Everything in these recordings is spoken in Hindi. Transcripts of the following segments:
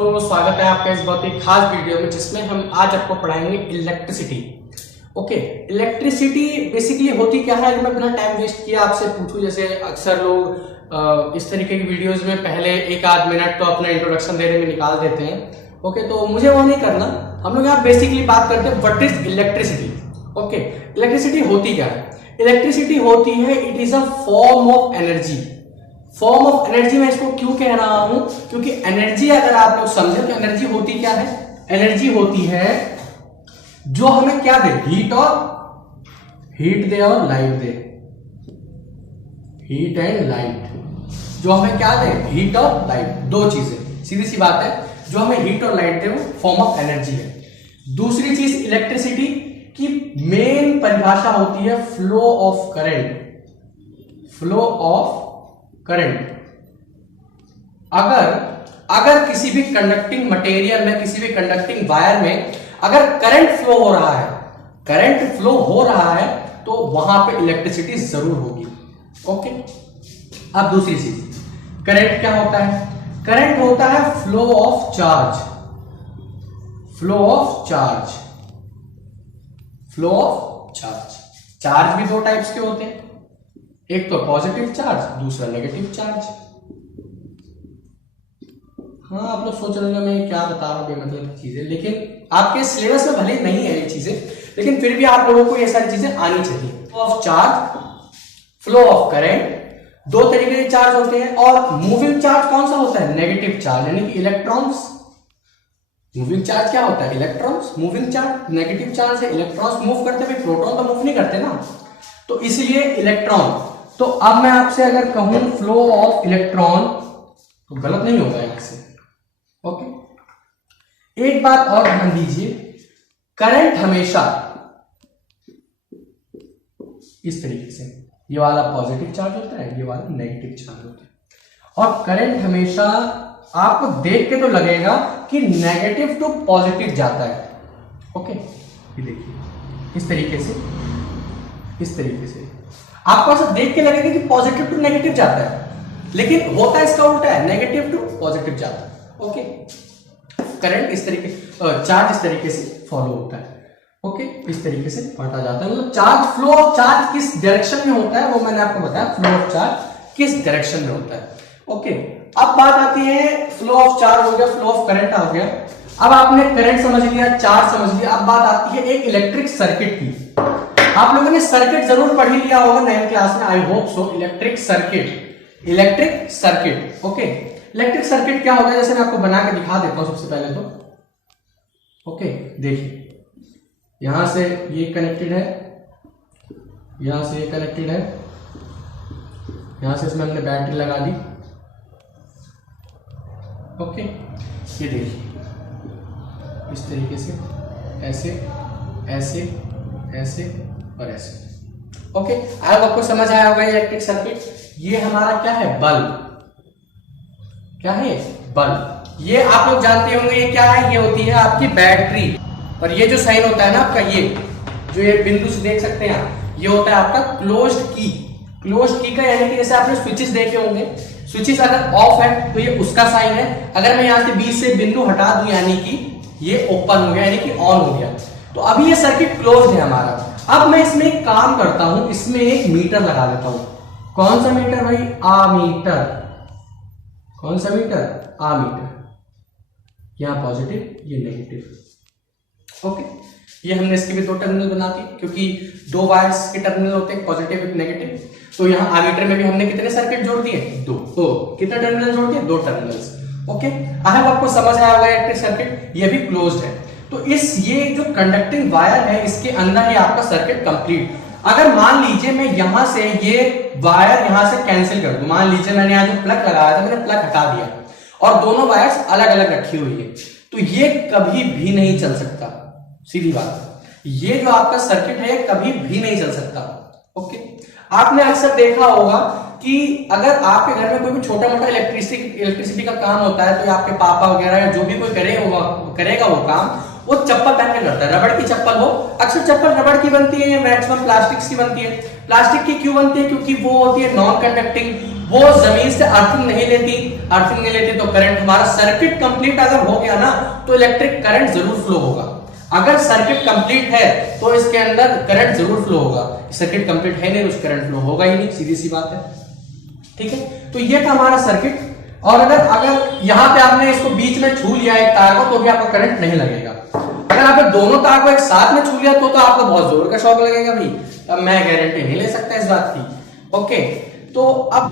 स्वागत है आपका इस बहुत ही खास वीडियो में जिसमें हम आज आपको पढ़ाएंगे इलेक्ट्रिसिटी। ओके, इलेक्ट्रिसिटी बेसिकली होती क्या है। अगर मैं बिना टाइम वेस्ट किया आपसे पूछूं, जैसे अक्सर लोग इस तरीके की वीडियोस में पहले एक आध मिनट तो अपना इंट्रोडक्शन देने में निकाल देते हैं। ओके, तो मुझे वो नहीं करना। हम लोग यहाँ बेसिकली बात करते हैं what is electricity. Okay, electricity होती क्या है। इलेक्ट्रिसिटी होती है it is a form of energy. Form of energy मैं इसको क्यों कह रहा हूं, क्योंकि एनर्जी अगर आप लोग समझे तो एनर्जी होती क्या है। एनर्जी होती है जो हमें क्या दे, हीट दे और light they. Heat and light, जो हमें क्या दे, हीट और लाइट, दो चीजें, सीधी सी बात है। जो हमें हीट और लाइट दे वो फॉर्म ऑफ एनर्जी है। दूसरी चीज इलेक्ट्रिसिटी की मेन परिभाषा होती है flow of current. Flow of current. अगर किसी भी कंडक्टिंग मटेरियल में, किसी भी कंडक्टिंग वायर में अगर करंट फ्लो हो रहा है तो वहां पे इलेक्ट्रिसिटी जरूर होगी। ओके, अब दूसरी चीज, करंट क्या होता है। करंट होता है flow of charge. Flow of charge, flow of charge. Charge भी दो टाइप्स के होते हैं, एक तो पॉजिटिव चार्ज, दूसरा नेगेटिव चार्ज। हाँ, आप लोग सोच रहे हैं मैं क्या बता रहा हूं बेमतलब की चीजें, लेकिन आपके सिलेबस में भले नहीं है ये चीजें, लेकिन फिर भी आप लोगों को ये सारी चीजें आनी चाहिए। Flow of charge, flow of current, दो तरीके के चार्ज होते हैं। और मूविंग चार्ज कौन सा होता है, नेगेटिव चार्ज, यानी कि इलेक्ट्रॉन्स। मूविंग चार्ज क्या होता है, electrons. Moving charge negative charge है, इलेक्ट्रॉन्स मूव करते हुए, प्रोटॉन तो मूव नहीं करते ना, तो इसलिए इलेक्ट्रॉन। तो अब मैं आपसे अगर कहूं फ्लो ऑफ इलेक्ट्रॉन तो गलत नहीं होगा यहां से। ओके, एक बात और ध्यान दीजिए, करंट हमेशा इस तरीके से, ये वाला पॉजिटिव चार्ज होता है, ये वाला नेगेटिव चार्ज होता है। और करंट हमेशा आपको देख के तो लगेगा कि नेगेटिव टू पॉजिटिव जाता है। ओके, ये देखिए इस तरीके से, इस तरीके से आपको ऐसा देख के लगेगा कि पॉजिटिव टू नेगेटिव जाता है, लेकिन होता इसका उल्टा है, नेगेटिव टू पॉजिटिव जाता है। ओके, करंट इस तरीके, चार्ज इस तरीके से फॉलो होता है। ओके, इस तरीके से बढ़ता जाता है। मतलब चार्ज, फ्लो ऑफ चार्ज किस डायरेक्शन में होता है वो मैंने आपको बताया, फ्लो ऑफ चार्ज किस डायरेक्शन में होता है। ओके, अब बात आती है, फ्लो ऑफ चार्ज हो गया, फ्लो ऑफ करंट हो गया। अब आपने करंट समझ लिया, चार्ज समझ लिया, अब बात आती है एक इलेक्ट्रिक सर्किट की। आप लोगों ने सर्किट जरूर पढ़ ही लिया होगा 9th क्लास में, I hope so. Electric circuit, electric circuit. Okay, electric circuit क्या होगा, जैसे मैं आपको बना के दिखा देता हूं सबसे पहले तो। ओके, देखिए यहां से ये कनेक्टेड है, यहां से ये कनेक्टेड है, यहां से इसमें हमने बैटरी लगा दी। ओके, ये देखिए इस तरीके से, ऐसे ऐसे ऐसे और ऐसे। ओके, अब आपको समझ आया होगा इलेक्ट्रिक सर्किट। ये हमारा क्या है, बल्ब। क्या है, बल्ब। ये आप लोग जानते होंगे ये क्या है, ये होती है आपकी बैटरी। और ये जो साइन होता है ना आपका, ये जो ये बिंदु से देख सकते हैं आप, ये होता है आपका क्लोज्ड की। क्लोज्ड की का यानी कि जैसे आपने स्विचेस देखे होंगे, स्विचेस अगर ऑफ है तो ये उसका साइन है। अगर मैं यहां से बीच से बिंदु हटा दूं यानी कि ये ओपन हो गया, यानी कि ऑन हो गया। तो अभी ये सर्किट क्लोज है हमारा। अब मैं इसमें एक काम करता हूं, इसमें एक मीटर लगा देता हूं। कौन सा मीटर भाई, आमीटर। कौन सा मीटर, आमीटर। यहां पॉजिटिव, ये नेगेटिव। ओके, ये हमने इसके भी दो टर्मिनल बना दिए, क्योंकि दो वायर्स के टर्मिनल होते हैं, पॉजिटिव एक नेगेटिव। तो यहाँ आमीटर में भी हमने कितने सर्किट जोड़ दिए, दो। तो कितने टर्मिनल जोड़ दिए, दो टर्मिनल्स। ओके, अब आपको समझ आया होगा इलेक्ट्रिक सर्किट, ये भी क्लोज्ड है। तो ये जो कंडक्टिंग वायर है, इसके अंदर ही आपका सर्किट कंप्लीट। अगर मान लीजिए मैं यहां से ये वायर यहां से कैंसिल कर दूं, मान लीजिए मैंने यहां जो प्लग लगाया था मैंने प्लग हटा दिया और दोनों वायर्स अलग अलग रखी हुई है, तो ये कभी भी नहीं चल सकता। सीधी बात, ये जो आपका सर्किट है कभी भी नहीं चल सकता। ओके, आपने अक्सर देखा होगा कि अगर आपके घर में कोई भी छोटा मोटा इलेक्ट्रिसिटी का काम होता है, तो आपके पापा वगैरह या जो भी कोई करेगा वो काम, वो चप्पल पहन के करता है, रबड़ की चप्पल हो, अक्सर चप्पल रबड़ की बनती है या मैक्सिमम प्लास्टिक की बनती है। प्लास्टिक की क्यों बनती है? क्योंकि वो होती है नॉन कंडक्टिंग, वो जमीन से अर्थिंग नहीं लेती, अर्थिंग नहीं लेती तो करंट, हमारा सर्किट कंप्लीट अगर हो गया ना तो इलेक्ट्रिक करंट जरूर फ्लो होगा। अगर सर्किट कंप्लीट है तो इसके अंदर करंट जरूर फ्लो होगा, सर्किट कंप्लीट है नहीं तो करंट फ्लो होगा ही नहीं, सीधी सी बात है। ठीक है, तो ये था हमारा सर्किट। और अगर यहां पे आपने इसको बीच में छू लिया एक तार को तो भी आपको करंट नहीं लगेगा। अगर आपने दोनों तार को एक साथ में छू लिया तो आपको बहुत जोर का शॉक लगेगा भाई, अब मैं गारंटी नहीं ले सकता इस बात की। ओके, तो अब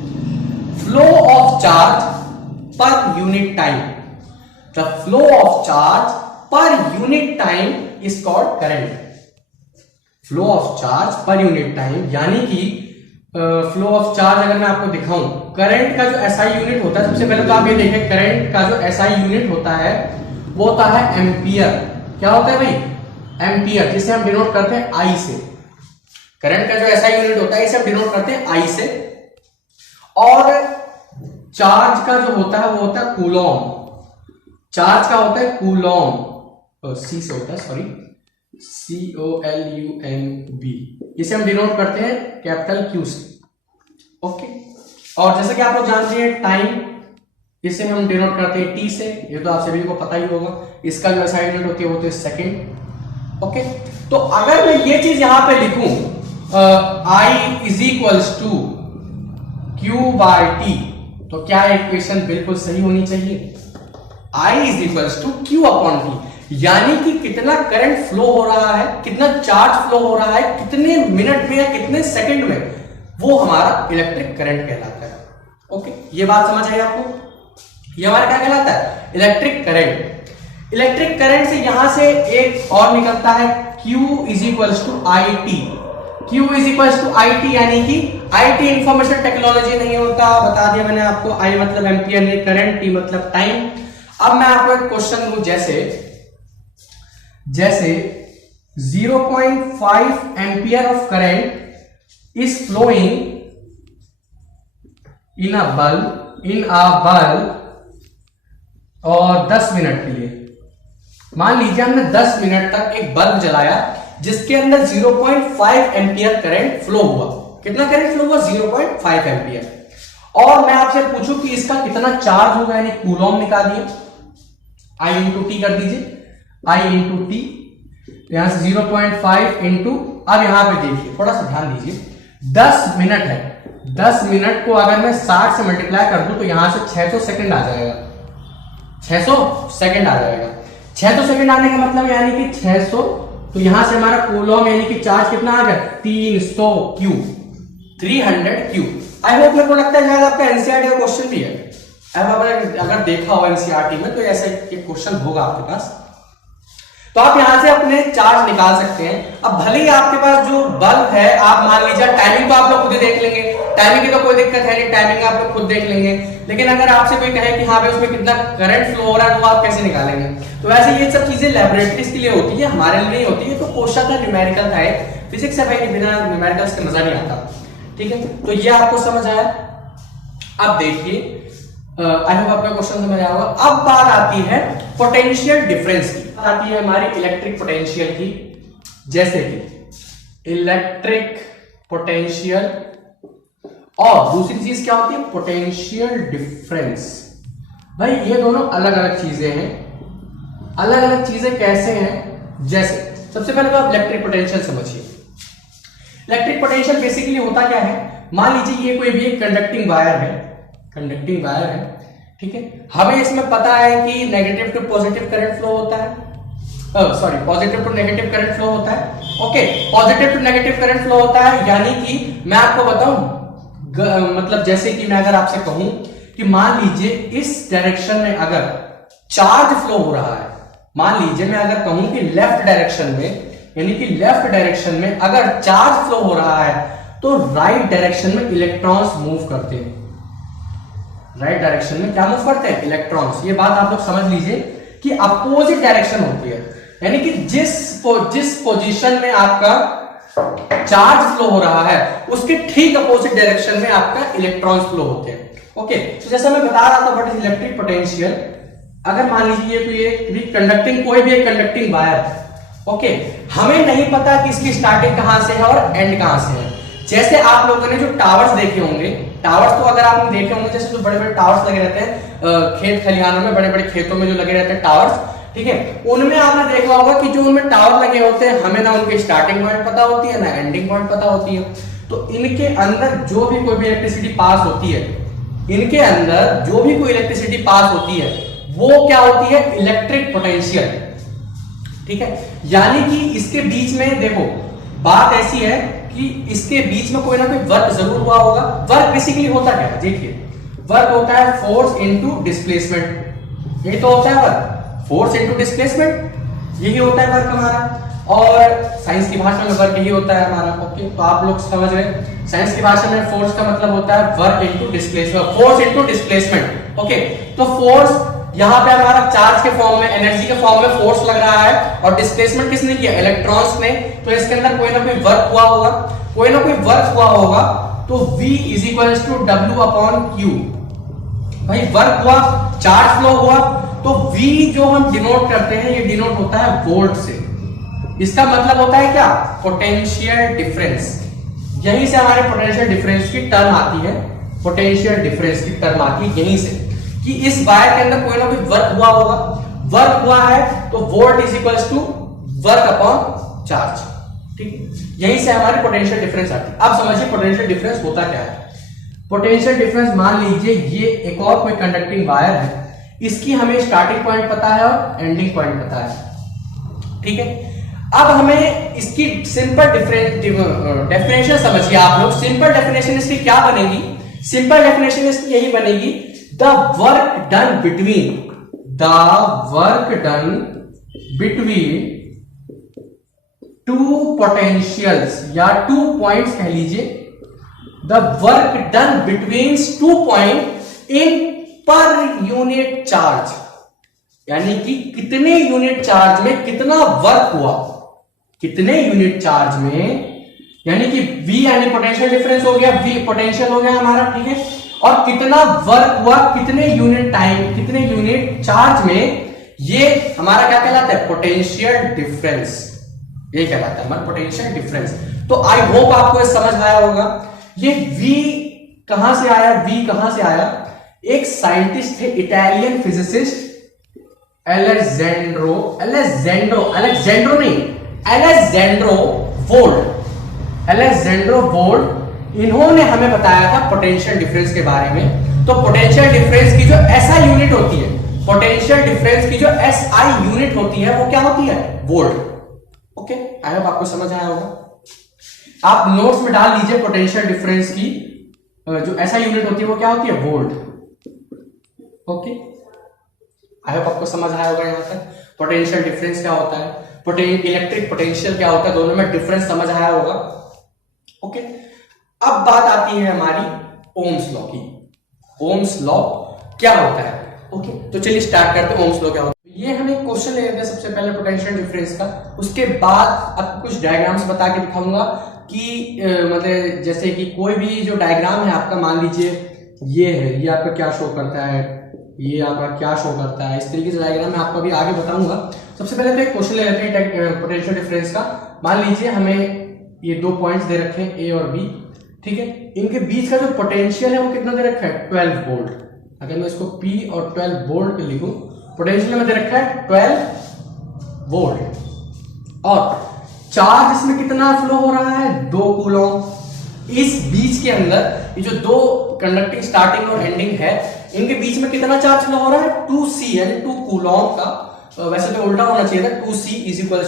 flow of charge per unit time, the flow of charge per unit time is called current. Flow of charge per unit time यानी कि फ्लो ऑफ चार्ज अगर मैं आपको दिखाऊं, करंट का जो एसआई यूनिट होता है, सबसे पहले तो आप ये देखें करंट का जो एसआई यूनिट होता है वो होता है एम्पियर। क्या होता है भाई? एम्पियर, जिसे हम डिनोट करते हैं आई से। करंट का जो एसआई यूनिट होता है इसे हम डिनोट करते हैं आई से। और चार्ज का जो होता है वो होता है कूलॉम। चार्ज का होता है कूलॉम, सी से होता है, सॉरी, COLUMB, इसे हम डिनोट करते हैं कैपिटल क्यू से। ओके, और जैसे कि आप लोग जानते हैं टाइम, इसे हम डिनोट करते हैं टी से, ये तो आप सभी को पता ही होगा। इसका जो एसआई यूनिट होती है वो होती है सेकेंड। ओके, तो अगर मैं ये चीज यहां पे लिखूं I is equals to Q by T, तो क्या इक्वेशन बिल्कुल सही होनी चाहिए? I is equals to Q upon T, यानी कि कितना करंट फ्लो हो रहा है, कितना चार्ज फ्लो हो रहा है, कितने मिनट में या कितने सेकंड में, वो हमारा इलेक्ट्रिक करंट कहलाता है। ओके, ये बात समझ आई आपको? ये हमारा क्या कहलाता है? Electric current. इलेक्ट्रिक करंट से यहां से एक और निकलता है Q is equals to I T. Q is equals to I T, यानी कि आई टी इंफॉर्मेशन टेक्नोलॉजी नहीं होता, बता दिया मैंने आपको। आई मतलब एम्पियर नहीं, करंट, टी मतलब टाइम। अब मैं आपको एक क्वेश्चन दूं, जैसे 0.5 ampere of current is flowing in a bulb और 10 मिनट के लिए। मान लीजिए हमने 10 मिनट तक एक बल्ब जलाया जिसके अंदर 0.5 एम्पियर करंट फ्लो हुआ। कितना करंट फ्लो हुआ? 0.5 एम्पियर। और मैं आपसे पूछूं कि इसका कितना चार्ज होगा, यानी कूलॉम निकालिए, I इंटू टी कर दीजिए, I इंटू टी, यहां से 0.5 इंटू, अब यहां पे देखिए, थोड़ा सा ध्यान दीजिए, 10 मिनट है, 10 मिनट को अगर मैं 60 से मल्टीप्लाई कर दूं तो यहां से 600 सेकंड आ जाएगा, 600 सेकंड आ जाएगा। 600 सेकंड आने का मतलब यानी कि 600, तो यहां से हमारा कूलॉम यानी कि चार्ज कितना आ गया? 300 क्यू, 300 क्यू। आई होप मेरे को लगता है शायद आपका एनसीईआरटी का क्वेश्चन भी है। अगर देखा हो एनसीईआरटी में तो ऐसा एक क्वेश्चन होगा आपके पास, तो आप यहां से अपने चार्ज निकाल सकते हैं। अब भले ही आपके पास जो बल्ब है, आप मान लीजिए टाइमिंग तो आप लोग खुद ही देख लेंगे, टाइमिंग की तो कोई दिक्कत है नहीं, टाइमिंग आप लोग खुद देख लेंगे। लेकिन अगर आपसे कोई कहे कि हाँ भाई उसमें कितना करंट फ्लो हो रहा है, तो आप कैसे निकालेंगे? तो वैसे ये सब चीजें लैबोरेटरीज के लिए होती है, हमारे लिए नहीं होती है। तो क्वेश्चन था न्यूमेरिकल था, फिजिक्स है भाई, बिना न्यूमेरिकल्स के मजा नहीं आता। ठीक है, तो ये आपको समझ आया। अब देखिए, आई होप आपका क्वेश्चन समझ आया होगा। अब बात आती है पोटेंशियल डिफरेंस की, आती है हमारी इलेक्ट्रिक पोटेंशियल की। जैसे कि इलेक्ट्रिक पोटेंशियल और दूसरी चीज क्या होती है? Potential difference. भाई ये दोनों अलग अलग चीजें हैं। अलग अलग चीजें कैसे हैं? जैसे सबसे पहले तो आप इलेक्ट्रिक पोटेंशियल समझिए। इलेक्ट्रिक पोटेंशियल बेसिकली होता क्या है? मान लीजिए ये कोई भी एक कंडक्टिंग वायर है, कंडक्टिंग वायर है, ठीक है। हमें इसमें पता है कि negative to positive current flow होता है, sorry positive to negative current flow होता है। Okay, positive to negative current flow होता है, यानी कि मैं आपको बताऊं, मतलब जैसे कि मैं अगर आपसे कहूं कि मान लीजिए इस डायरेक्शन में अगर चार्ज फ्लो हो रहा है, मान लीजिए मैं अगर कहूं कि लेफ्ट डायरेक्शन में, यानी कि लेफ्ट डायरेक्शन में अगर चार्ज फ्लो हो रहा है तो राइट डायरेक्शन में इलेक्ट्रॉन्स मूव करते हैं। राइट डायरेक्शन में क्या मूव करते हैं? इलेक्ट्रॉन्स। ये बात आप लोग समझ लीजिए कि अपोजिट डायरेक्शन होती है, यानी कि जिस पोजीशन में आपका चार्ज फ्लो हो रहा है उसके ठीक अपोजिट डायरेक्शन में आपका इलेक्ट्रॉन्स फ्लो होते हैं। ओके, तो जैसा मैं बता रहा था व्हाट इज इलेक्ट्रिक पोटेंशियल, अगर मान लीजिए तो ये भी कंडक्टिंग, कोई भी एक कंडक्टिंग वायर है, ओके, हमें नहीं पता कि इसकी स्टार्टिंग कहां से है और एंड कहां से है। जैसे आप लोगों ने जो टावर्स देखे होंगे, टावर्स तो अगर आपने देखे होंगे, जैसे जो बड़े बड़े टावर्स लगे रहते हैं खेत खलिहानों में, बड़े बड़े खेतों में जो लगे रहते हैं टावर्स, ठीक है, उनमें आपने देखा होगा कि जो उनमें टावर लगे होते हैं, हमें ना उनकी स्टार्टिंग पॉइंट पता होती है ना एंडिंग पॉइंट पता होती है। तो इनके अंदर जो भी कोई भी इलेक्ट्रिसिटी पास होती है, इनके अंदर जो भी कोई इलेक्ट्रिसिटी पास होती है वो क्या होती है, इलेक्ट्रिक पोटेंशियल, ठीक है। यानी कि इसके बीच में देखो बात ऐसी है कि इसके बीच में कोई ना कोई वर्क जरूर हुआ होगा। वर्क बेसिकली होता क्या है, देखिए, वर्क होता है फोर्स इनटू डिस्प्लेसमेंट, यही तो होता है वर्क, फोर्स इनटू डिस्प्लेसमेंट, यही होता है वर्क हमारा। और साइंस की भाषा में वर्क यही होता है हमारा, ओके, तो आप लोग समझ गए। साइंस की भाषा में फोर्स का मतलब होता है work into displacement, force into displacement, okay. तो फोर्स यहां पे हमारा चार्ज के फॉर्म में, एनर्जी के फॉर्म में फोर्स लग रहा है, और डिस्प्लेसमेंट किसने किया, इलेक्ट्रॉन्स ने। तो इसके अंदर कोई ना कोई वर्क हुआ होगा, कोई ना कोई वर्क हुआ होगा। तो V is equal to W upon Q, भाई वर्क हुआ, चार्ज फ्लो हुआ, तो V जो हम डिनोट करते हैं, ये डिनोट होता है वोल्ट से। इसका मतलब होता है क्या, पोटेंशियल डिफरेंस। यहीं से हमारे पोटेंशियल डिफरेंस की टर्म आती है, पोटेंशियल डिफरेंस की टर्म आती है यहीं से, कि इस वायर के अंदर कोई ना कोई वर्क हुआ होगा। वर्क हुआ है तो volt is equal to work upon charge, ठीक, यहीं से हमारी पोटेंशियल डिफरेंस आती है। अब समझिए पोटेंशियल डिफरेंस होता क्या है। पोटेंशियल डिफरेंस, मान लीजिए ये एक और कोई कंडक्टिंग वायर है, इसकी हमें स्टार्टिंग पॉइंट पता है और एंडिंग पॉइंट पता है, ठीक है। अब हमें इसकी सिंपल डेफिनेशन समझिए आप लोग। सिंपल डेफिनेशन इसकी क्या बनेगी, सिंपल डेफिनेशन इसकी यही बनेगी, the work done between two potentials या टू पॉइंट्स कह लीजिए, the work done between two point in per unit charge, यानी कि कितने यूनिट चार्ज में कितना वर्क हुआ, कितने यूनिट चार्ज में, यानी कि V यानी पोटेंशियल डिफरेंस हो गया, V पोटेंशियल हो गया हमारा, ठीक है, और कितना वर्क हुआ कितने यूनिट टाइम, कितने यूनिट चार्ज में, ये हमारा क्या कहलाता है, पोटेंशियल डिफरेंस, ये कहलाता है हमारा पोटेंशियल डिफरेंस। तो आई होप आपको ये समझ आया होगा। ये V कहां से आया, V कहां से आया, एक साइंटिस्ट थे, इटालियन फिजिसिस्ट अलेक्जेंड्रो वोल्ट, इन्होंने हमें बताया था पोटेंशियल डिफरेंस के बारे में। तो पोटेंशियल डिफरेंस की जो SI यूनिट होती है, पोटेंशियल डिफरेंस की जो SI यूनिट होती है वो क्या होती है, वोल्ट, ओके। आई होप आपको समझ आया होगा। आप नोट्स में डाल लीजिए पोटेंशियल डिफरेंस की जो SI यूनिट होती है वो क्या होती है, वोल्ट, ओके। आई होप आपको समझ आया होगा यहां तक। पोटेंशियल डिफरेंस क्या होता है, इलेक्ट्रिक पोटेंशियल क्या होता है, दोनों में डिफरेंस समझ आया होगा, ओके। अब बात आती है हमारी ओम्स लॉ की। ओम्स लॉ क्या होता है, ओके। तो चलिए स्टार्ट करते हैं, ओम्स लॉ क्या होता है। ये हम एक क्वेश्चन ले लेते हैं सबसे पहले पोटेंशियल डिफरेंस का, उसके बाद आपको कुछ डायग्राम्स बता के दिखाऊंगा कि मतलब जैसे कि कोई भी जो डायग्राम है आपका, मान लीजिए ये है, ये आपका क्या शो करता है, ये आपका क्या शो करता है, इस तरीके से डायग्राम मैं आपको अभी आगे बताऊंगा। सबसे पहले तो एक क्वेश्चन ले लेते हैं पोटेंशियल डिफरेंस का। मान लीजिए हमें ये दो पॉइंट्स दे रखे हैं A और B, ठीक है, इनके बीच का जो पोटेंशियल है वो कितना दे रखा है, 12 वोल्ट। अगर मैं इसको P और 12 वोल्ट पे लिखूं, पोटेंशियल में दे रखा है 12 वोल्ट, और चार्ज इसमें कितना फ्लो हो रहा है, 2 कूलॉम। इस बीच के अंदर ये जो दो कंडक्टिंग स्टार्टिंग और एंडिंग है, इनके बीच में कितना चार्ज फ्लो हो रहा है, 2C यानी 2 कूलॉम का। वैसे तो उल्टा होना चाहिए था, 2C is equal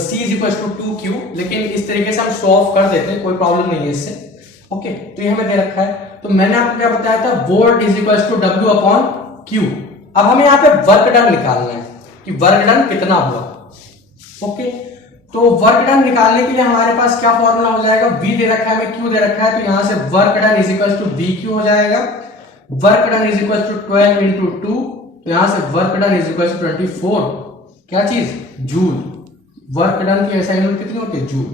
C is equal to 2Q, लेकिन इस तरीके से हम शो ऑफ कर देते हैं, कोई प्रॉब्लम नहीं है इससे, ओके। तो ये हमें दे रखा है। तो मैंने आपको क्या बताया था, volt is equal to W upon Q। अब हमें यहाँ पे वर्क डन निकालना है कि वर्क डन कितना हुआ, ओके। तो वर्क डन निकालने के लिए हमारे पास क्या फॉर्मूला हो जाएगा, V दे रखा है, हमें Q दे रखा है, तो यहां से work done is equal to VQ हो जाएगा। Work done is equal to 12 into 2, तो यहां से work done is equal to 24, क्या चीज, जूल। वर्क डन की SI यूनिट कितनी होती है, जूल,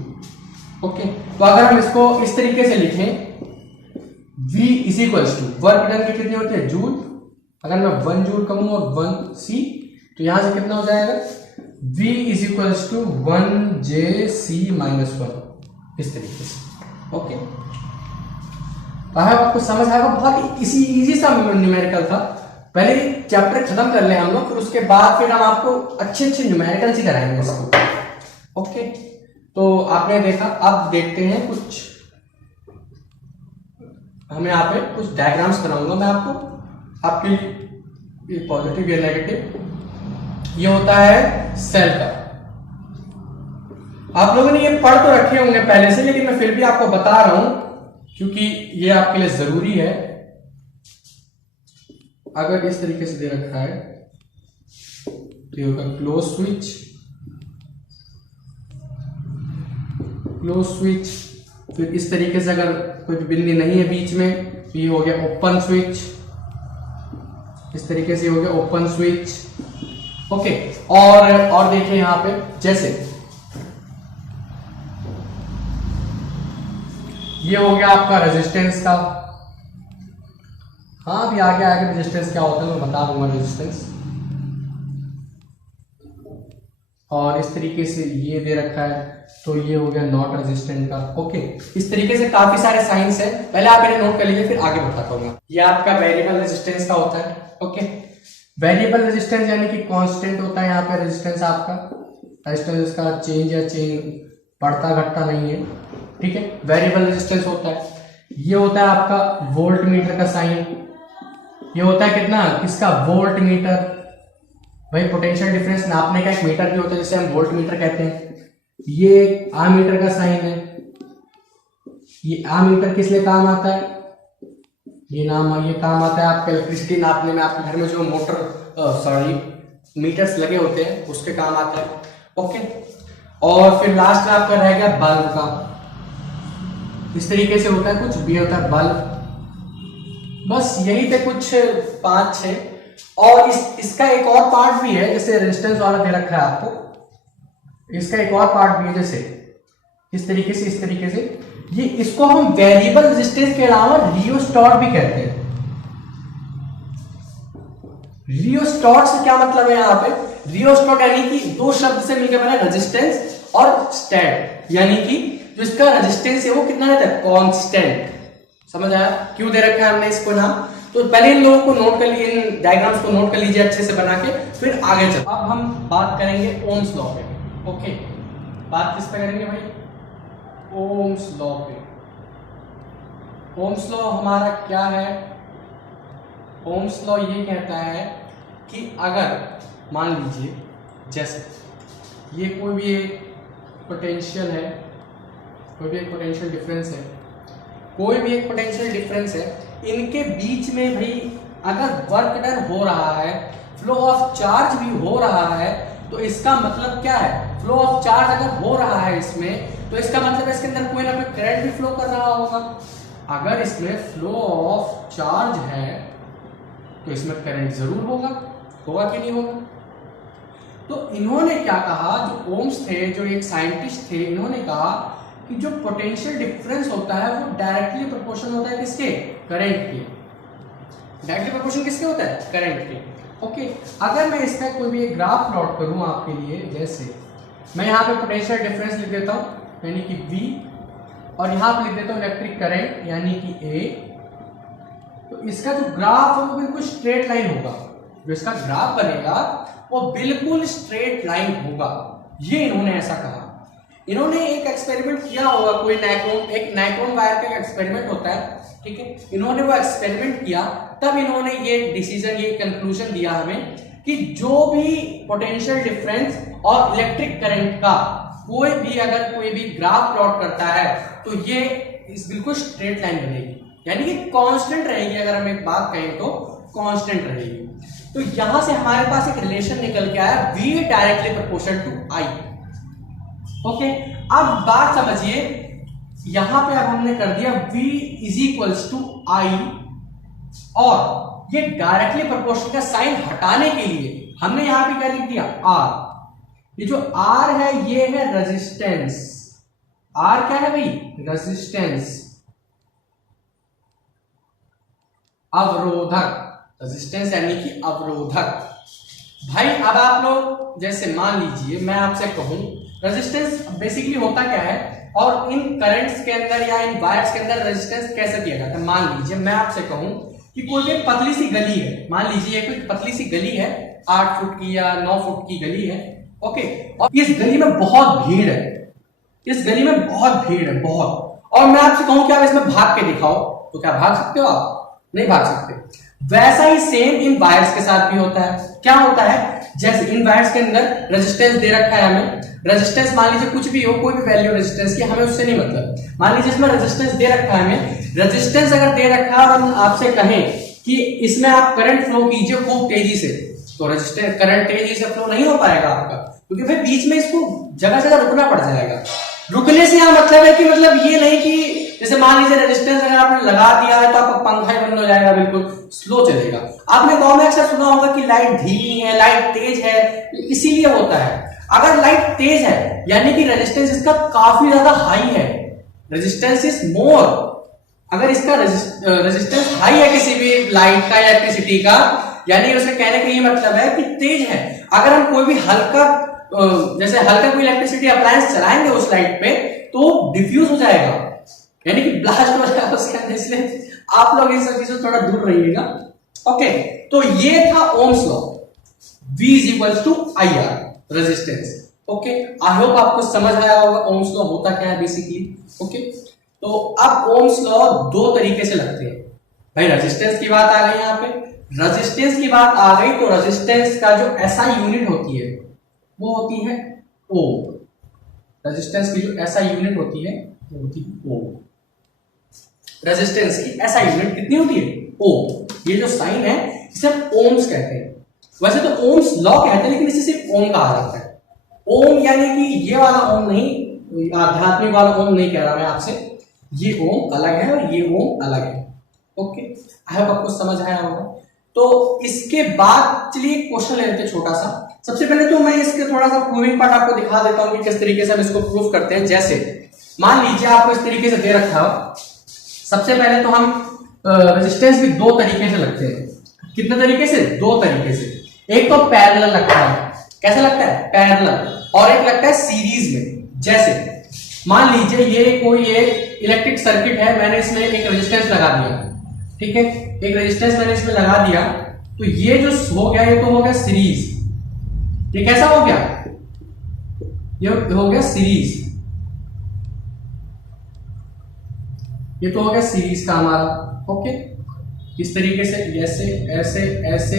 ओके। तो अगर हम इसको इस तरीके से लिखें, V is equal to work done की कितनी होती है, जूल, अगर मैं 1 जूल कहूँ और 1 C, तो यहां से कितना हो जाएगा, V is equals to 1JC minus 1, इस तरीके से। ओके, आपको समझ आएगा। बहुत इजी सा न्यूमेरिकल था। पहले चैप्टर खत्म कर ले हम लोग, फिर उसके बाद फिर हम आपको अच्छे न्यूमेरिकल ही कराएंगे इसको। ओके, तो आपने देखा, अब देखते हैं कुछ, हमें यहाँ पे कुछ डायग्राम्स बनाऊंगा मैं आपके लिए, पॉजिटिव या नेगेटिव। ये होता है सेल का। आप लोगों ने ये पढ़ तो रखे होंगे पहले से, लेकिन मैं फिर भी आपको बता रहा हूं क्योंकि ये आपके लिए जरूरी है। अगर इस तरीके से दे रखा है तो ये होगा क्लोज स्विच, फिर इस तरीके से अगर कोई बिंदी नहीं है बीच में तो ये हो गया ओपन स्विच, इस तरीके से हो गया ओपन स्विच। ओके, और देखिए यहां पे, जैसे ये हो गया आपका रेजिस्टेंस का। हाँ, अभी आगे रेजिस्टेंस क्या होता है मैं बता दूंगा रेजिस्टेंस। और इस तरीके से ये दे रखा है तो ये हो गया नॉट रेजिस्टेंट का। ओके, इस तरीके से काफी सारे साइंस है, पहले आप इन्हें नोट कर लीजिए, फिर आगे बताता हूँ। ये आपका वेरिएबल रेजिस्टेंस का होता है। ओके, वेरिएबल रेजिस्टेंस यानी कि कांस्टेंट होता है यहाँ पे रेजिस्टेंस आपका। रेजिस्टेंस का चेंज बढ़ता घटता नहीं है, ठीक है। वेरिएबल रेजिस्टेंस होता है। ये होता है आपका वोल्ट मीटर का साइन। ये होता है कितना, किसका, वोल्ट मीटर। भाई पोटेंशियल डिफरेंस नापने का एक मीटर भी होता है जिसे हम वोल्ट मीटर कहते हैं। ये आमीटर का साइन है। ये आमीटर किस लिए काम आता है, ये काम आता है आपके इलेक्ट्रिसिटी नापने में। आपके घर में जो मीटर्स लगे होते हैं उसके काम आता है। ओके, और फिर लास्ट में आपका रहेगा बल्ब का। इस तरीके से होता है, कुछ भी होता है बल्ब। बस यही थे कुछ 5-6। और इसका एक और पार्ट भी है, जैसे रेजिस्टेंस वाला दे रखा है आपको। इसका एक और पार्ट भी है, जैसे इस तरीके से ये, इसको हम वेरिएबल रेजिस्टेंस के अलावा रियोस्टाट भी कहते हैं। रियोस्टाट से क्या मतलब है यहाँ पे, रियोस्टाट यानी कि दो शब्द से मिलकर बना रेजिस्टेंस और स्टैट, यानी कि जो इसका रेजिस्टेंस है वो कितना रहता है, कांस्टेंट। समझ आया क्यों दे रखा है हमने इसको नाम। तो पहले इन लोगों को नोट कर लीजिए, इन डायग्राम्स को नोट कर लीजिए अच्छे से बना के, फिर आगे चल। अब हम बात करेंगे ओम्स लॉ पे। ओके, बात किस पे करेंगे भाई, ओम्स लॉ पे। ओम्स लॉ हमारा क्या है, ओम्स लॉ ये कहता है कि अगर मान लीजिए जैसे ये कोई भी एक पोटेंशियल है, कोई भी एक पोटेंशियल डिफरेंस है, इनके बीच में भाई अगर वर्क डन हो रहा है, फ्लो ऑफ चार्ज भी हो रहा है, तो इसका मतलब क्या है, फ्लो ऑफ चार्ज अगर हो रहा है इसमें, तो इसका मतलब इसके अंदर कोई ना कोई करंट भी फ्लो कर रहा होगा। अगर इसमें फ्लो ऑफ चार्ज है तो इसमें करंट जरूर होगा कि नहीं होगा। तो इन्होंने क्या कहा, जो ओम्स थे, जो एक साइंटिस्ट थे, इन्होंने कहा कि जो पोटेंशियल डिफरेंस होता है वो डायरेक्टली प्रोपोर्शनल होता है किसके, करंट के। डायरेक्टली प्रोपोर्शनल किसके होता है, करंट के। ओके, अगर मैं इसका कोई भी एक ग्राफ प्लॉट करूं आपके लिए, जैसे मैं यहाँ पे पोटेंशियल डिफरेंस लिख देता हूं यानी कि V, और यहाँ पे लिख देता हूँ इलेक्ट्रिक करंट यानी कि A, तो इसका जो ग्राफ है वो बिल्कुल स्ट्रेट लाइन होगा। जो इसका ग्राफ बनेगा वो बिल्कुल स्ट्रेट लाइन होगा। ये इन्होंने ऐसा कहा। इन्होंने एक एक्सपेरिमेंट किया होगा, कोई नाइक्रोन वायर का एक्सपेरिमेंट होता है, ठीक है। इन्होंने वो एक्सपेरिमेंट किया, तब इन्होंने ये डिसीजन, ये कंक्लूजन दिया हमें कि जो भी पोटेंशियल डिफरेंस और इलेक्ट्रिक करंट का कोई भी ग्राफ प्लॉट करता है तो ये इस बिल्कुल स्ट्रेट लाइन बनेगी, यानी कि कांस्टेंट रहेगी। अगर हम एक बात कहें तो कांस्टेंट रहेगी। तो यहां से हमारे पास एक रिलेशन निकल के आया, V directly proportional to I। ओके, अब बात समझिए, यहां पे अब हमने कर दिया V is equals to I, और ये डायरेक्टली प्रोपोर्शनल का साइन हटाने के लिए हमने यहां पे क्या लिख दिया, R। ये जो R है ये है रेजिस्टेंस। R क्या है भाई, रेजिस्टेंस, अवरोधक। रेजिस्टेंस यानी कि अवरोधक। भाई अब आप लोग जैसे मान लीजिए मैं आपसे कहूं रेजिस्टेंस बेसिकली होता क्या है और इन करंट्स के अंदर या इन वायर्स के अंदर रेजिस्टेंस कैसे दिया जाता है। मान लीजिए मैं आपसे कहूं कि कोई भी पतली सी गली है, मान लीजिए कोई पतली सी गली है 8 फुट की या 9 फुट की गली है, ओके, और इस गली में बहुत भीड़ है, इस गली में बहुत भीड़ है बहुत, और मैं आपसे कहूं कि आप इसमें भाग के दिखाओ, तो क्या भाग सकते हो आप? नहीं भाग सकते। वैसा ही सेम इन वायर्स के साथ भी होता है। क्या होता है, जैसे इन वायर्स के अंदर रेजिस्टेंस दे रखा है हमें, रेजिस्टेंस मान लीजिए कुछ भी हो, कोई भी वैल्यू रेजिस्टेंस की, हमें उससे नहीं मतलब, मान लीजिए इसमें रेजिस्टेंस दे रखा है हमें, रेजिस्टेंस अगर दे रखा है और हम आपसे कहें कि इसमें आप करंट फ्लो कीजिए खूब तेजी से, तो रेजिस्टेंस करंट तेजी से फ्लो नहीं हो पाएगा आपका, क्योंकि फिर बीच में इसको जगह जगह रुकना पड़ जाएगा। रुकने से यहां मतलब है कि मतलब ये नहीं कि जैसे मान लीजिए रेजिस्टेंस अगर आपने लगा दिया है तो आपका पंखा ही बंद हो जाएगा, बिल्कुल स्लो चलेगा। आपने गांव में अक्सर सुना होगा कि लाइट धीमी है, लाइट तेज है, इसीलिए होता है। अगर लाइट तेज है यानी कि रेजिस्टेंस इसका काफी ज्यादा हाई है, रेजिस्टेंस इज मोर, अगर इसका रेजिस्टेंस हाई है किसी भी लाइट का या इलेक्ट्रिसिटी का, यानी उसके कहने का ये मतलब है कि तेज है। अगर हम कोई भी हल्का जैसे हल्का कोई इलेक्ट्रिसिटी अप्लायंस चलाएंगे उस लाइट पे तो डिफ्यूज हो जाएगा, यानी कि ब्लास्ट हो जाएगा उसके अंदर, इसलिए आप लोग इन सब चीजों से थोड़ा दूर रहिएगा। ओके, तो ये था ohm's law, V is equals to IR resistance. Okay, I hope आपको समझ आया होगा ओम्स लॉ होता क्या है बेसिकली। ओके, तो अब ओम्स लॉ दो तरीके से लगते हैं। भाई रेजिस्टेंस की बात आ गई, यहाँ पे रेजिस्टेंस की बात आ गई, तो रेजिस्टेंस का जो SI यूनिट होती है वो होती है ओम। रेजिस्टेंस की जो SI यूनिट होती है वो होती है ओम। रेजिस्टेंस की SI यूनिट कितनी होती है? ओम। ये जो साइन है इसे हम ओम्स कहते हैं। वैसे तो ओम्स लॉ कहते हैं, लेकिन इसे सिर्फ ओम कहा जाता है। ओम यानी कि ये वाला ओम नहीं, आध्यात्मिक वाला ओम नहीं कह रहा मैं आपसे, ये ओम अलग है और ये ओम अलग है। ओके, आई होप आपको समझ आया होगा। तो इसके बाद चलिए क्वेश्चन ले लेते हैं छोटा सा। सबसे पहले तो मैं इसके थोड़ा सा प्रूविंग पार्ट आपको दिखा देता हूं कि किस तरीके से हम इसको प्रूव करते हैं। जैसे मान लीजिए आपको इस तरीके से दे रखा हो, सबसे पहले तो हम रेजिस्टेंस भी दो तरीके से लगते हैं। कितने तरीके से? दो तरीके से। एक तो पैरेलल लगता है, कैसे लगता है? पैरेलल, और एक लगता है सीरीज में। जैसे मान लीजिए ये कोई एक इलेक्ट्रिक सर्किट है, मैंने इसमें एक रेजिस्टेंस लगा दिया, ठीक है, एक रेजिस्टेंस मैंने इसमें लगा दिया, तो ये जो हो गया ये तो हो गया सीरीज। ये कैसा हो गया? ये हो गया सीरीज, ये तो हो गया सीरीज का हमारा। ओके, इस तरीके से ऐसे ऐसे ऐसे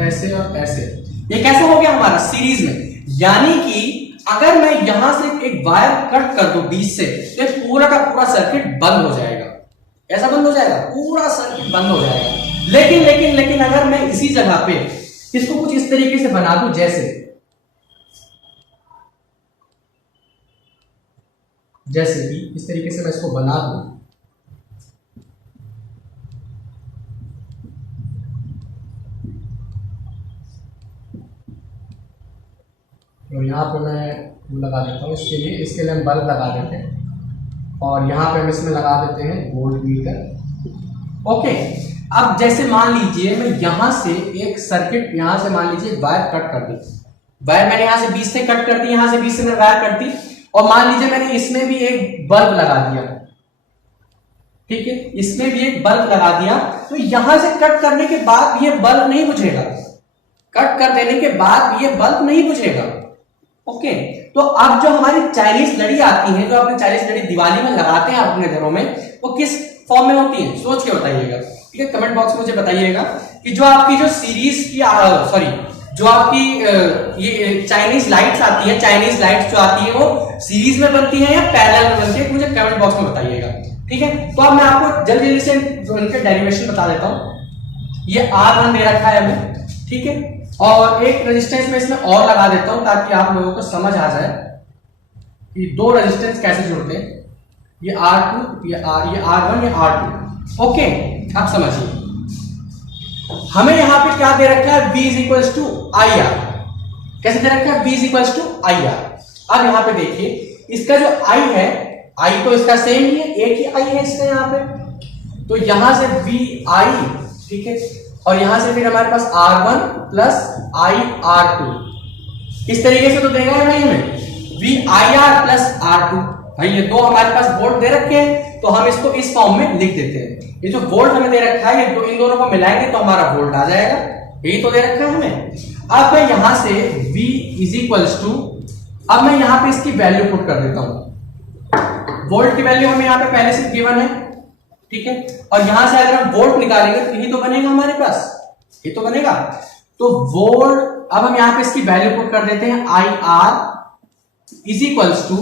ऐसे और ऐसे, ये कैसे हो गया हमारा? सीरीज में। यानी कि अगर मैं यहां से एक वायर कट कर दूं बीच से, तो पूरा का पूरा सर्किट बंद हो जाएगा। ऐसा बंद हो जाएगा, पूरा सर्किट बंद हो जाएगा। लेकिन लेकिन लेकिन अगर मैं इसी जगह पे इसको कुछ इस तरीके से बना दूं, जैसे कि इस तरीके से मैं इसको बना दूं, और यहाँ पे मैं लगा देता हूँ, इसके लिए हम बल्ब लगा देते हैं, और यहाँ पे हम इसमें लगा देते हैं वोल्ट मीटर। ओके, अब जैसे मान लीजिए मैं यहाँ से एक सर्किट, यहाँ से मान लीजिए वायर कट कर दी, वायर मैंने यहाँ से 20 से कट कर दी, यहाँ से 20 से मैंने वायर कट दी, और मान लीजिए मैंने इसमें भी एक बल्ब लगा दिया, ठीक है, इसमें भी एक बल्ब लगा दिया, तो यहां से कट करने के बाद ये बल्ब नहीं बुझेगा, कट कर देने के बाद ये बल्ब नहीं बुझेगा। ओके, तो अब जो हमारी चाइनीज लड़ी आती है, जो अपने चाइनीज लड़ी दिवाली में लगाते हैं अपने घरों में, वो किस फॉर्म में होती है? सोच के बताइएगा, ठीक है, कमेंट बॉक्स में मुझे बताइएगा कि जो आपकी जो सीरीज की सॉरी जो आपकी ये चाइनीज लाइट्स आती है, चाइनीज लाइट्स जो आती है वो सीरीज में बनती है या पैरेलल में बनती है, मुझे कमेंट बॉक्स में बताइएगा, ठीक है। तो अब मैं आपको जल्दी जल्दी से उनके डेरिवेशन बता देता हूं। ये R1 दे रखा है हमें, ठीक है, और एक रेजिस्टेंस में इसमें और लगा देता हूं ताकि आप लोगों को समझ आ जाए कि दो रेजिस्टेंस कैसे जुड़ते हैं। ये R2, ये R1, ये R2। ओके, आप समझिए, हमें यहां पे क्या दे रखा है? V is equals to IR। कैसे दे रखा है? V is equals to IR। अब यहां पे देखिए, इसका जो I है, I तो इसका सेम ही है, एक ही I है इसका यहाँ पे, तो यहां से VI, ठीक है, और यहां से फिर हमारे पास R1 प्लस IR2 इस तरीके से तो देगा है भाई हमें VIR प्लस R2। भाई ये दो हमारे पास वोल्ट दे रखे हैं तो हम इसको इस फॉर्म में लिख देते हैं। ये जो वोल्ट हमें दे रखा है ये इन दोनों को मिलाएंगे तो हमारा वोल्ट आ जाएगा, यही तो दे रखा है हमें। अब मैं यहां से V इज इक्वल्स टू, अब मैं यहां पे इसकी वैल्यू पुट कर देता हूं। वोल्ट की वैल्यू हमें यहां पे पहले से गिवन है, ठीक है। और यहां से अगर हम वोल्ट निकालेंगे तो यही तो बनेगा हमारे पास, ये तो बनेगा। तो वोल्ट, अब हम यहां पे इसकी वैल्यू पुट कर देते हैं IR is equals to,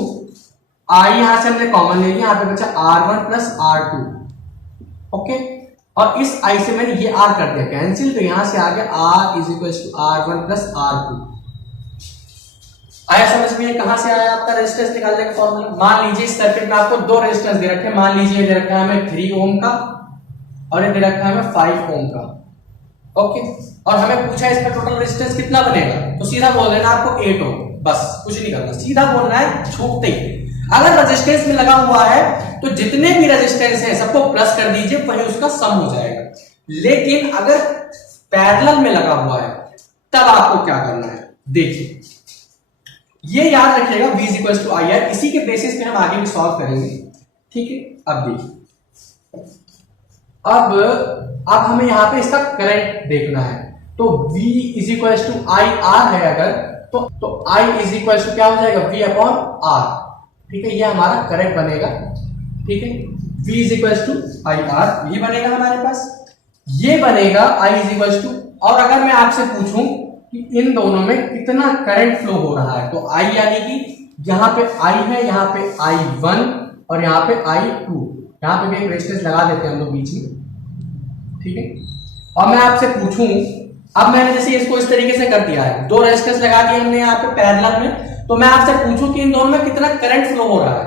I यहां से हमने कॉमन ले लिया, यहां पे बचा R1 प्लस R2, ओके। और इस I से मैंने ये R कर दिया कैंसिल, तो यहां से आ गया R is equals to R1 plus R2। आया समझ में? कहां से आया आपका रेजिस्टेंस निकालने का फॉर्मूला? मान लीजिए इस सर्किट में आपको दो रेजिस्टेंस दे रखे हैं, मान लीजिए ये दे रखा है हमें 3 ओम का और ये दे रखा है हमें 5 ओम का, ओके। और हमें पूछा है इसका टोटल रेजिस्टेंस कितना बनेगा, तो सीधा बोल देना आपको 8 ओम, बस कुछ नहीं करना, सीधा बोलना है छूटते ही। अगर रेजिस्टेंस में लगा हुआ है तो जितने भी रेजिस्टेंस है सबको प्लस कर दीजिए, वही उसका सम हो जाएगा। लेकिन अगर पैरेलल में लगा हुआ है तब आपको क्या करना है, देखिए ये याद रखिएगा V is equal to IR, इसी के बेसिस पे हम आगे भी सॉल्व करेंगे, ठीक है। अब देखिए, अब हमें यहां पे इसका करंट देखना है, तो V is equal to IR है अगर, तो I इज इक्वल टू क्या हो जाएगा V अपॉन R, ठीक है। ये हमारा करंट बनेगा, ठीक है। V is equal to IR ये बनेगा हमारे पास, ये बनेगा I इज इक्वल टू, और अगर मैं आपसे पूछूं कि इन दोनों में कितना करंट फ्लो हो रहा है, तो I यानी कि यहां पे I है, यहां पे I1 और यहां पे I2, यहां पे भी एक रेजिस्टेंस लगा देते हैं हम लोग बीच में, ठीक है। और मैं आपसे पूछूं, अब मैंने जैसे इसको इस तरीके से कर दिया है, दो रेजिस्टेंस लगा दिए हमने यहाँ पे पैरेलल में, तो मैं आपसे पूछूं कि इन दोनों में कितना करंट फ्लो हो रहा है,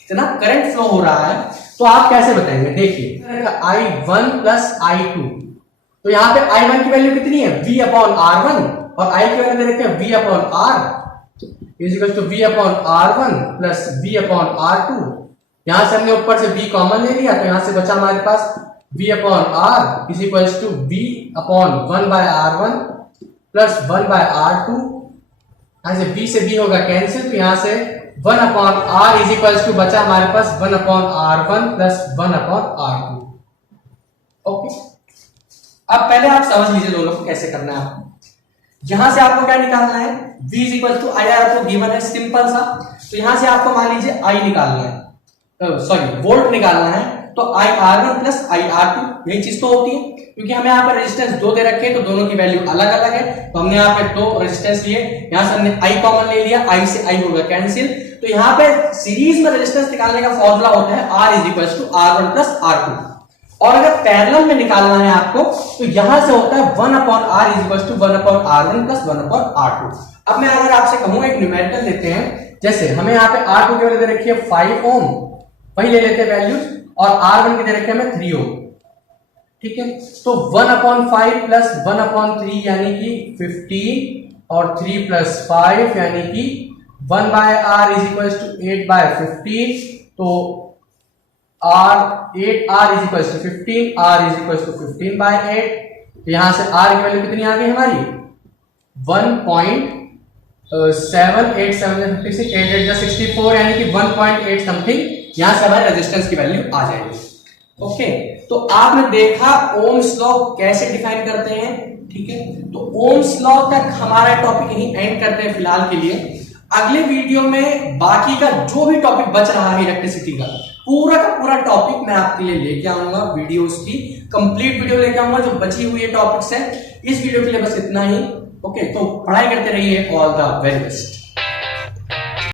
कितना करंट फ्लो हो रहा है, तो आप कैसे बताएंगे? देखिए I1 प्लस I2, तो यहाँ पे I1 की वैल्यू कितनी है V अपॉन R1 और I की वैल्यू दे रखे हैं V upon R is equal to V upon R1 plus V upon R2। यहां से हमने ऊपर से V कॉमन ले लिया, तो यहां से बचा हमारे पास V upon R is equal to V upon 1 by R1 plus 1 by R2। यहां से V से V होगा कैंसिल, तो यहां से 1 upon R is equal to बचा हमारे पास 1 upon R1 plus 1 upon R2, okay. अब पहले आप समझ लीजिए दोनों को कैसे करना है आपको। यहां से आपको क्या निकालना है, V is equal to IR आपको गिवन है, सिंपल सा। तो यहां से आपको मान लीजिए I निकालना है, सॉरी वोल्ट निकालना है, तो IR1 प्लस IR2, यही चीज तो होती है। क्योंकि हमें यहाँ पर रेजिस्टेंस दो दे रखे हैं तो दोनों की वैल्यू अलग अलग है, तो हमने यहाँ पे दो रेजिस्टेंस लिए, यहां से हमने I कॉमन ले लिया, I से I होगा कैंसिल। तो यहाँ पे सीरीज में रेजिस्टेंस निकालने का फॉर्मूला होता है R is equal to R1 plus R2। और अगर पैरेलल में निकालना है आपको तो यहां से होता है 1 upon R is equal to 1 upon R1 plus 1 upon R2। अब मैं अगर आपसे कहूं एक न्यूमेरिकल लेते हैं, जैसे हमें यहाँ पे R2 की वैल्यू दे रखी है 5 ओम, वही ले लेते हैं वैल्यूज, और R1 की दे रखी है हमें 3 ओम, ठीक है। तो 1 अपॉन 5 प्लस 1 अपॉन 3 यानी कि 15 और 3 प्लस 5 यानी कि 1 by R is equal to 8 by 15। तो R is equal to 15, R is equal to 15 by 8। तो यहां से R की वैल्यू कितनी आ गई हमारी 1.78756 यानी कि 1.8 समथिंग, यहां से हमारे रेजिस्टेंस की वैल्यू आ जाएगी, ओके। तो आपने देखा ओम्स लॉ कैसे डिफाइन करते हैं, ठीक है। तो ओम्स लॉ तक हमारा टॉपिक यहीं एंड करते हैं फिलहाल के लिए। अगले वीडियो में बाकी का जो भी टॉपिक बच रहा है इलेक्ट्रिसिटी का पूरा टॉपिक मैं आपके लिए लेके आऊंगा, वीडियोस की कंप्लीट वीडियो लेके आऊंगा जो बची हुई टॉपिक्स है। इस वीडियो के लिए बस इतना ही, ओके। तो पढ़ाई करते रहिए, ऑल द वेरी बेस्ट।